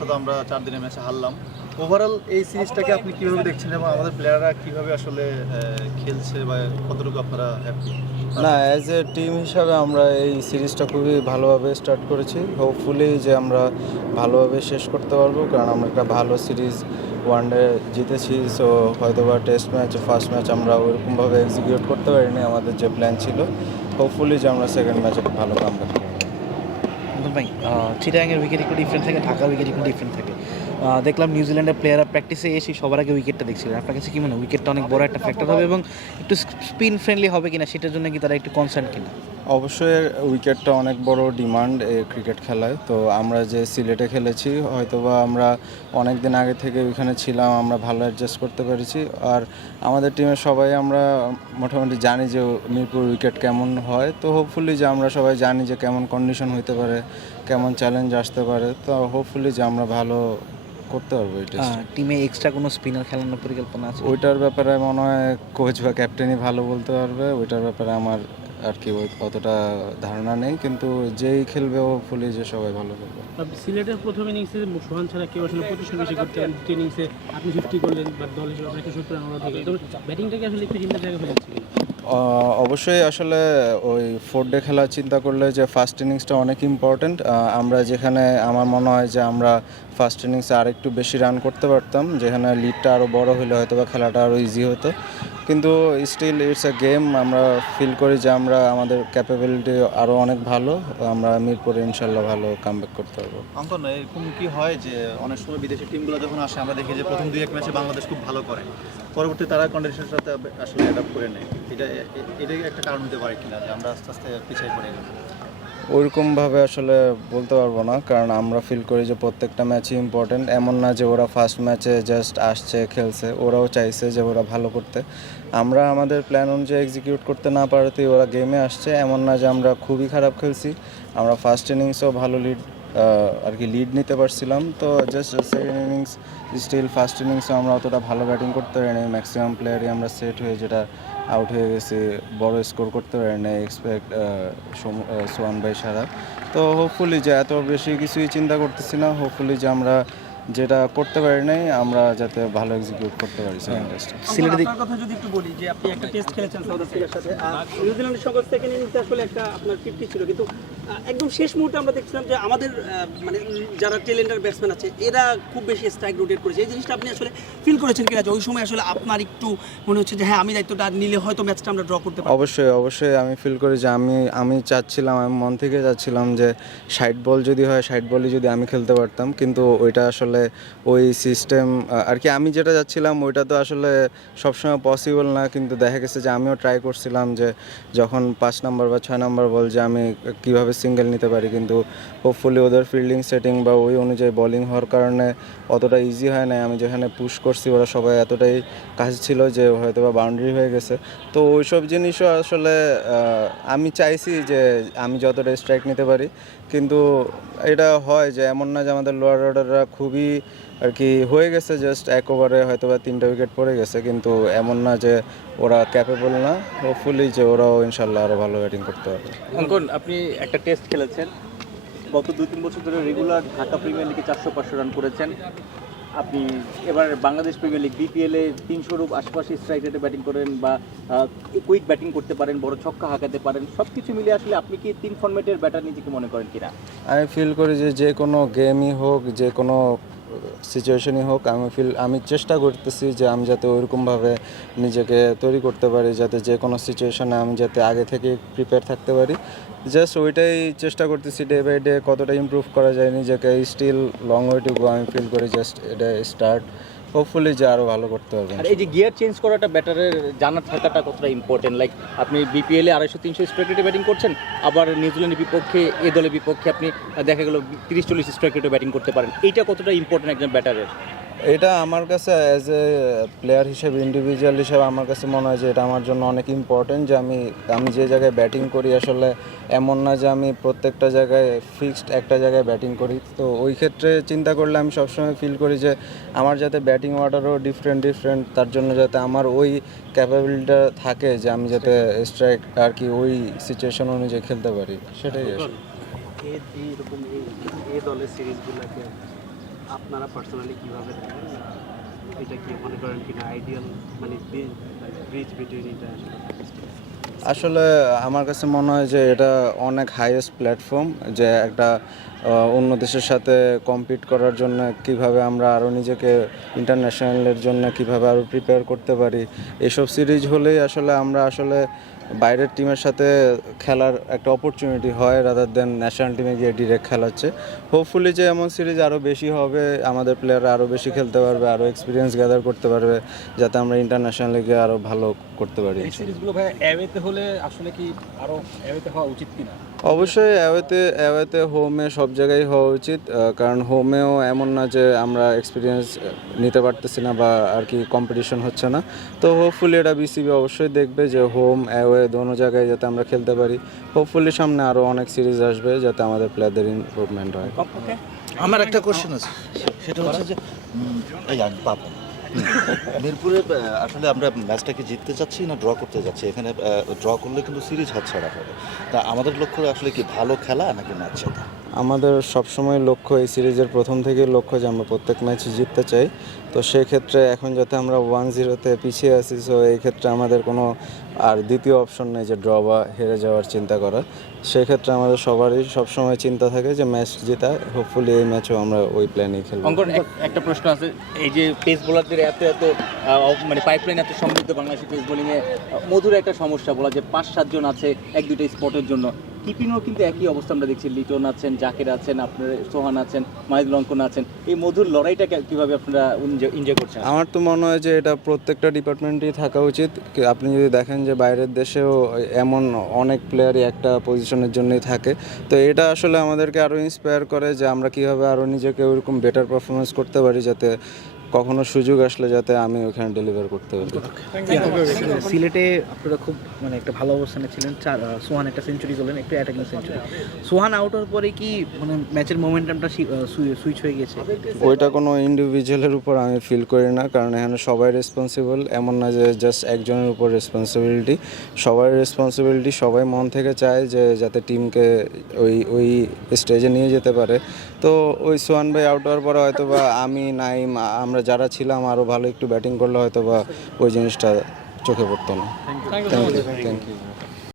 ম্যাচটা তো আমরা চার দিনের ম্যাচে হারলাম। ওভারঅল এই সিরিজটাকে আপনি কীভাবে দেখছেন এবং আমাদের প্লেয়াররা কীভাবে আসলে খেলছে বা কতটুকু আপনারা হ্যাপি না অ্যাজ এ টিম হিসাবে আমরা এই সিরিজটা খুবই ভালোভাবে স্টার্ট করেছি। হোপফুলি যে আমরা ভালোভাবে শেষ করতে পারব, কারণ আমরা একটা ভালো সিরিজ ওয়ান ডে জিতেছি সো হয়তো বা টেস্ট ম্যাচ ফার্স্ট ম্যাচ আমরা ওরকমভাবে এক্সিকিউট করতে পারিনি, আমাদের যে প্ল্যান ছিল। হোপফুলি যে আমরা সেকেন্ড ম্যাচে ভালো কাম ভাই চিটাগাংয়ের উইকেট একটু ডিফারেন্ট থাকে ঢাকার উইকেট একটু ডিফারেন্ট থাকে। দেখলাম নিউজিল্যান্ডের প্লেয়াররা প্র্যাকটিসে এসে সবার আগে উইকেটটা দেখছিলেন আপনার কাছে কি মনে উইকেটটা অনেক বড় একটা ফ্যাক্টর হবে এবং একটু স্পিন ফ্রেন্ডলি হবে কিনা, সেটার জন্য কি তারা একটু কনসার্ন কিনা? অবশ্যই উইকেটটা অনেক বড় ডিমান্ড ক্রিকেট খেলায়। তো আমরা যে সিলেটে খেলেছি, হয়তোবা আমরা অনেক দিন আগে থেকে ওইখানে ছিলাম, আমরা ভালো অ্যাডজাস্ট করতে পেরেছি। আর আমাদের টিমের সবাই আমরা মোটামুটি জানি যে মিরপুর উইকেট কেমন হয়। তো হোপফুলি যে আমরা সবাই জানি যে কেমন কন্ডিশন হইতে পারে, কেমন চ্যালেঞ্জ আসতে পারে। তো হোপফুলি যে আমরা ভালো করতে পারব এই টেস্ট টিমে এক্সট্রা কোনো স্পিনার খেলানোর পরিকল্পনা আছে? ওইটার ব্যাপারে মনে হয় কোচ বা ক্যাপ্টেনই ভালো বলতে পারবে। ওইটার ব্যাপারে আমার আর কি ওই অতটা ধারণা নেই। কিন্তু যেই খেলবে ও ফুলি যে সবাই ভালো খেলবে সিলেটের প্রথম ইনিংসে সোহান ছাড়া কেউ আসলে পঁচিশ বেশি করতে পারেন। দ্বিতীয় ইনিংসে আপনি ফিফটি করলেন বা দল হিসেবে আপনাকে সত্তর রান অনুরোধ করলেন তবে ব্যাটিংটাকে আসলে একটু চিন্তার জায়গা হয়ে যাচ্ছে। অবশ্যই আসলে ওই ফোর ডে খেলা চিন্তা করলে যে ফার্স্ট ইনিংসটা অনেক ইম্পর্ট্যান্ট আমরা যেখানে, আমার মনে হয় যে আমরা ফার্স্ট ইনিংসে আর একটু বেশি রান করতে পারতাম, যেখানে লিডটা আরও বড় হলে হয়তো বা খেলাটা আরও ইজি হতো। কিন্তু স্টিল ইটস এ গেম আমরা ফিল করি যে আমরা, আমাদের ক্যাপাবিলিটি আরও অনেক ভালো। আমরা মিরপুরে ইনশাল্লাহ ভালো কামব্যাক করতে পারব। অন্তর এরকম কি হয় যে অনেক সময় বিদেশি টিমগুলো যখন আসে, আমরা দেখি যে প্রথম দুই এক ম্যাচে বাংলাদেশ খুব ভালো করে। পরবর্তী তারা কন্ডিশনের সাথে আসলে অ্যাডাপ্ট করে নেয়। এটা একটা কারণ হতে পারে কিনা যে আমরা আস্তে আস্তে পিছিয়ে পড়ে গেলাম? ওইরকমভাবে আসলে বলতে পারব না, কারণ আমরা ফিল করি যে প্রত্যেকটা ম্যাচই ইম্পর্টেন্ট এমন না যে ওরা ফার্স্ট ম্যাচে জাস্ট আসছে, খেলছে, ওরাও চাইছে যে ওরা ভালো করতে। আমরা আমাদের প্ল্যান অনুযায়ী এক্সিকিউট করতে না পারতেই ওরা গেমে আসছে। এমন না যে আমরা খুবই খারাপ খেলছি, আমরা ফার্স্ট ইনিংসেও ভালো লিড আর কি লিড নিতে পারছিলাম। তো just second innings still first ইনিংসে আমরা অতটা ভালো ব্যাটিং করতে পারিনি। ম্যাক্সিমাম প্লেয়ারই আমরা সেট হয়ে যেটা আউট হয়ে গেছি বড় স্কোর করতে পারি না এক্সপেক্ট সোয়ান বাই সারা। তো হোপফুলি যে এত বেশি কিছুই চিন্তা করতেছি না হোপফুলি যে আমরা যেটা করতে পারি নাই আমরা যাতে ভালো এক্সিকিউট করতে পারি সেকেন্ড টেস্টে সিলেটের দিক কথা যদি একটু বলি যে আপনি একটা টেস্ট খেলেছেন সাউথ আফ্রিকার সাথে আর নিউজিল্যান্ডের সঙ্গে সেকেন্ড ইনিংসে আসলে একটা আপনার ফিফটি ছিল কিন্তু একদম শেষ মুহূর্তে আমরা দেখছিলাম যে আমাদের মানে যারা টেলেন্ডার ব্যাটসম্যান আছে, এরা খুব বেশি স্ট্রাইক রোটেট করেছে। এই জিনিসটা আপনি আসলে ফিল করেছেন কিনা? যে ওই সময় আসলে আপনার একটু মনে হচ্ছে যে হ্যাঁ আমি দায়িত্বটা নিলে হয়তো ম্যাচটা আমরা ড্র করতে পারব অবশ্যই অবশ্যই আমি ফিল করি যে, আমি আমি চাচ্ছিলাম, আমি মন থেকে চাচ্ছিলাম যে ষাট বল যদি হয় ষাট বলই যদি আমি খেলতে পারতাম। কিন্তু ওইটা আসলে ওই সিস্টেম আর কি আমি যেটা যাচ্ছিলাম ওইটা তো আসলে সবসময় পসিবল না। কিন্তু দেখা গেছে যে, আমিও ট্রাই করছিলাম যে, যখন পাঁচ নম্বর বা ছয় নম্বর বল যে, আমি কীভাবে সিঙ্গেল নিতে পারি, কিন্তু হোপফুলি ওদের ফিল্ডিং সেটিং বা ওই অনুযায়ী বোলিং হওয়ার কারণে অতটা ইজি হয় না আমি যেখানে পুশ করছি, ওরা সবাই এতটাই কাছে ছিল যে হয়তো বা বাউন্ডারি হয়ে গেছে। তো ওই সব জিনিসও আসলে আমি চাইছি যে আমি যতটা স্ট্রাইক নিতে পারি। কিন্তু এটা হয় যে এমন না যে আমাদের লোয়ার অর্ডাররা খুবই আর কি হয়ে গেছে জাস্ট এক ওভারে হয়তো বা তিনটা উইকেট পড়ে গেছে কিন্তু এমন না যে ওরা ক্যাপেবল না। হোপফুলি যে ওরাও ইনশাল্লাহ আরও ভালো ব্যাটিং করতে পারবে। অঙ্কন আপনি একটা টেস্ট খেলেছেন। গত দু তিন বছর ধরে রেগুলার ঢাকা প্রিমিয়ার লিগে চারশো পাঁচশো রান করেছেন। আপনি এবার বাংলাদেশ প্রিমিয়ার লিগ বিপিএলে তিনশোর আশপাশে স্ট্রাইক রেটে ব্যাটিং করেন বা কুইক ব্যাটিং করতে পারেন বড় ছক্কা হাঁকাতে পারেন সব কিছু মিলে আসলে আপনি কি তিন ফর্মেটের ব্যাটার নিজেকে মনে করেন কিনা? আমি ফিল করি যে যে কোনো গেমই হোক যে কোনো সিচুয়েশনই হোক, আমি ফিল আমি চেষ্টা করতেছি যে আমি যাতে ওইরকমভাবে নিজেকে তৈরি করতে পারি, যাতে যে কোনো সিচুয়েশনে আমি যাতে আগে থেকে প্রিপেয়ার থাকতে পারি। জাস্ট ওইটাই চেষ্টা করতেছি ডে বাই ডে কতটা ইম্প্রুভ করা যায় নিজেকে still long way to go আমি ফিল করি জাস্ট এটা স্টার্ট হোপফুলি যে আরও ভালো করতে পারবেন আর এই যে গিয়ার চেঞ্জ করাটা ব্যাটারের জানা থাকাটা কতটা ইম্পর্টেন্ট লাইক আপনি বিপিএল এ আড়াইশো, তিনশো স্ট্রাইক রেটে ব্যাটিং করছেন, আবার নিউজিল্যান্ডের বিপক্ষে, এ দলের বিপক্ষে আপনি দেখা গেল তিরিশ, চল্লিশ স্ট্রাইক রেটে ব্যাটিং করতে পারেন। এইটা কতটা ইম্পর্টেন্ট একজন ব্যাটারের এটা আমার কাছে অ্যাজ এ প্লেয়ার হিসেবে ইন্ডিভিজুয়াল হিসেবে আমার কাছে মনে হয় যে এটা আমার জন্য অনেক ইম্পর্টেন্ট যে আমি আমি যে জায়গায় ব্যাটিং করি আসলে এমন না যে আমি প্রত্যেকটা জায়গায় ফিক্সড একটা জায়গায় ব্যাটিং করি। তো ওই ক্ষেত্রে চিন্তা করলে আমি সবসময় ফিল করি যে আমার যাতে ব্যাটিং অর্ডারও ডিফারেন্ট ডিফারেন্ট তার জন্য যাতে আমার ওই ক্যাপাবিলিটিটা থাকে যে আমি যাতে স্ট্রাইক আর কি ওই সিচুয়েশন অনুযায়ী খেলতে পারি। সেটাই আসলে আপনারা পার্সোনালি কীভাবে দেখেন? এটা কি মনে করেন কিনা আইডিয়াল মানে ব্রিজ বিটুইন ইন্টারন্যাশনাল আসলে আমার কাছে মনে হয় যে এটা অনেক হাইয়েস্ট প্ল্যাটফর্ম যে একটা অন্য দেশের সাথে কম্পিট করার জন্য কীভাবে আমরা আরও নিজেকে ইন্টারন্যাশনালের জন্য কীভাবে আরও প্রিপেয়ার করতে পারি। এসব সিরিজ হলেই আসলে আমরা আসলে বাইরের টিমের সাথে খেলার একটা অপরচুনিটি হয় রাদার দেন ন্যাশনাল টিমে গিয়ে ডিরেক্ট খেলাচ্ছে। হোপফুলি যে এমন সিরিজ আরও বেশি হবে, আমাদের প্লেয়াররা আরও বেশি খেলতে পারবে আরও এক্সপিরিয়েন্স গ্যাদার করতে পারবে, যাতে আমরা ইন্টারন্যাশনাল লিগে আরও ভালো করতে পারি। এই সিরিজগুলো ভাই অ্যাওয়েতে হলে আসলে কি আরও অ্যাওয়েতে হওয়া উচিত কিনা? অবশ্যই অ্যাওয়েতে অ্যাওয়েতে হোমে সব জায়গায় হওয়া উচিত কারণ হোমেও এমন না যে আমরা এক্সপিরিয়েন্স নিতে পারতেছি না বা আর কি কম্পিটিশন হচ্ছে না। তো হোপফুলি এটা বিসিবি অবশ্যই দেখবে যে হোম অ্যাওয়ে দোনো জায়গায় যাতে আমরা খেলতে পারি। হোপফুলি সামনে আরও অনেক সিরিজ আসবে যাতে আমাদের প্লেয়ারদের ইমপ্রুভমেন্ট হয়। আমার একটা কোশ্চেন আছে সেটা হচ্ছে যে মিরপুরে আসলে আমরা ম্যাচটাকে জিততে চাচ্ছি না ড্র করতে যাচ্ছি? এখানে ড্র করলে কিন্তু সিরিজ হাত ছাড়া হবে। তা আমাদের লক্ষ্য আসলে কি, ভালো খেলা নাকি ম্যাচ জেতা? আমাদের সবসময় লক্ষ্য এই সিরিজের প্রথম থেকে লক্ষ্য যে আমরা প্রত্যেক ম্যাচে জিততে চাই। তো সেক্ষেত্রে এখন যাতে আমরা ওয়ান জিরোতে পিছিয়ে আসি সো এই ক্ষেত্রে আমাদের কোনো আর দ্বিতীয় অপশন নেই যে ড্র বা হেরে যাওয়ার চিন্তা করা সেক্ষেত্রে আমাদের সবারই সবসময় চিন্তা থাকে যে ম্যাচ জেতা হোপফুলি এই ম্যাচও আমরা ওই প্ল্যানেই খেলব। একটা প্রশ্ন আছে, এই যে পেস বোলারদের এত এত মানে পাইপলাইন এত সমৃদ্ধ বাংলাদেশের পেস বোলিংয়ে মধুর একটা সমস্যা বলা যে পাঁচ সাতজন আছে এক, দুইটা স্পটের জন্য। কিপিংও কিন্তু একই অবস্থা আমরা দেখছি। লিটন আছেন, জাকির আছেন, আপনার সোহান আছেন, মাহিদুল অঙ্কন আছেন। এই মধুর লড়াইটা কে- কীভাবে আপনারা এনজয় করছেন? আমার তো মনে হয় যে এটা প্রত্যেকটা ডিপার্টমেন্টেই থাকা উচিত। আপনি যদি দেখেন যে বাইরের দেশেও এমন অনেক প্লেয়ারই একটা পজিশনের জন্যই থাকে। তো এটা আসলে আমাদেরকে আরও ইন্সপায়ার করে যে আমরা কীভাবে আরও নিজেকে ওইরকম বেটার পারফরমেন্স করতে পারি যাতে কখনো সুযোগ আসলে যাতে আমি ওখানে ডেলিভার করতে পারি। সিলেটে আপনারা খুব মানে একটা ভালো অবস্থানে ছিলেন সোহান একটা সেঞ্চুরি করলেন একটু অ্যাটাকিং সেঞ্চুরি সোহান আউট হওয়ার পরে কি মানে ম্যাচের মোমেন্টামটা সুইচ হয়ে গেছে? ওইটা কোনো ইন্ডিভিজুয়ালের উপর আমি ফিল করি না কারণ এখানে সবাই রেসপন্সিবল এমন না যে জাস্ট একজনের উপর রেসপন্সিবিলিটি সবাই রেসপন্সিবিলিটি সবাই মন থেকে চায় যে যাতে টিমকে ওই ওই স্টেজে নিয়ে যেতে পারে। তো ওই সোহান ভাই আউট হওয়ার পরে হয়তো বা আমি নাইম আমরা যারা ছিলাম আরও ভালো একটু ব্যাটিং করলে হয়তো বা ওই জিনিসটা চোখে পড়তো না। Thank you thank you